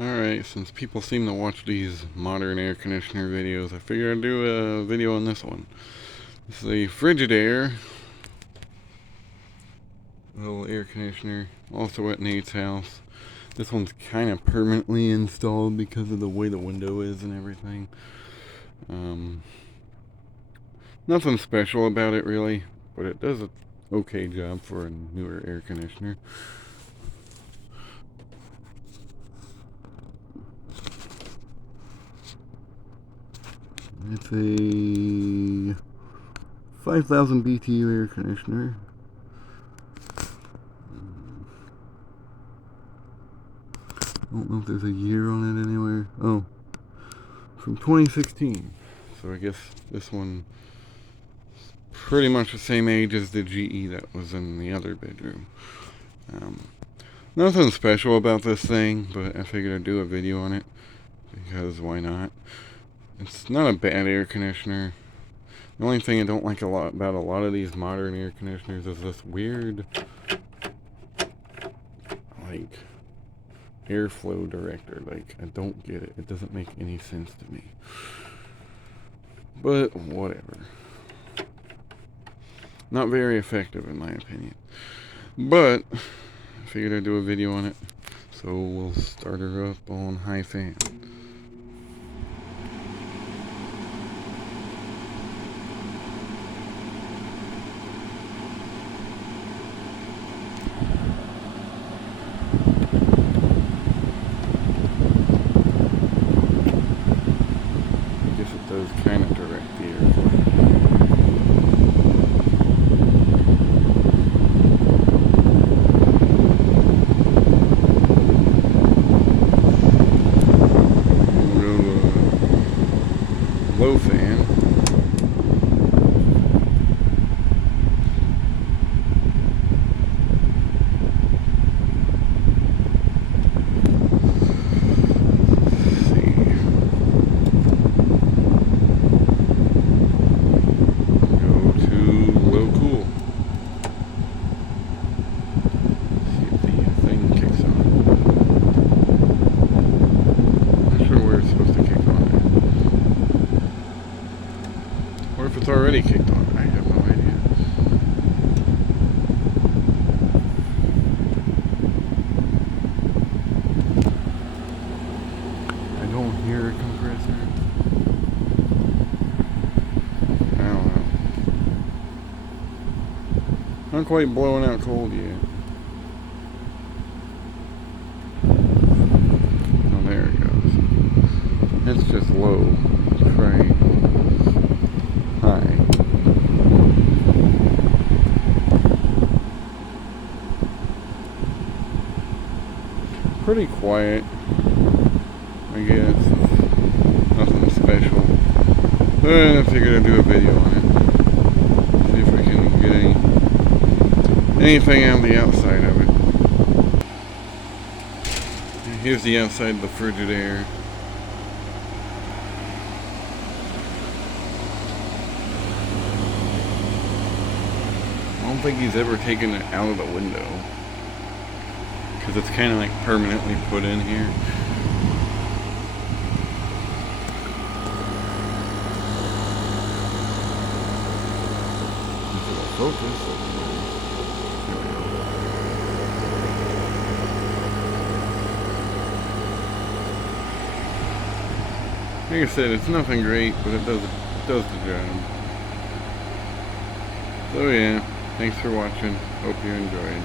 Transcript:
Alright, since people seem to watch these modern air conditioner videos, I figured I'd do a video on this one. This is a Frigidaire little air conditioner, also at Nate's house. This one's kind of permanently installed because of the way the window is and everything. Nothing special about it really, but it does an okay job for a newer air conditioner. It's a 5,000 BTU air conditioner. I don't know if there's a year on it anywhere. Oh, from 2016. So I guess this one is pretty much the same age as the GE that was in the other bedroom. Nothing special about this thing, but I figured I'd do a video on it because why not? It's not a bad air conditioner. The only thing I don't like about a lot of these modern air conditioners is this weird, like, airflow director. Like, I don't get it. It doesn't make any sense to me. But whatever. Not very effective in my opinion. But I figured I'd do a video on it. So we'll start her up on high fan. Those kind of direct the airflow. Low fan. Or if it's already kicked on, I have no idea. I don't hear a compressor. I don't know. Not quite blowing out cold yet. Oh, there it goes. It's just low. Right. High. Pretty quiet, I guess. Nothing special. But I figured I'd do a video on it. See if we can get anything on the outside of it. Here's the outside of the Frigidaire. I don't think he's ever taken it out of the window, because it's kind of like permanently put in here. It'll focus. Like I said, it's nothing great, but it does the job. So yeah, thanks for watching. Hope you enjoyed.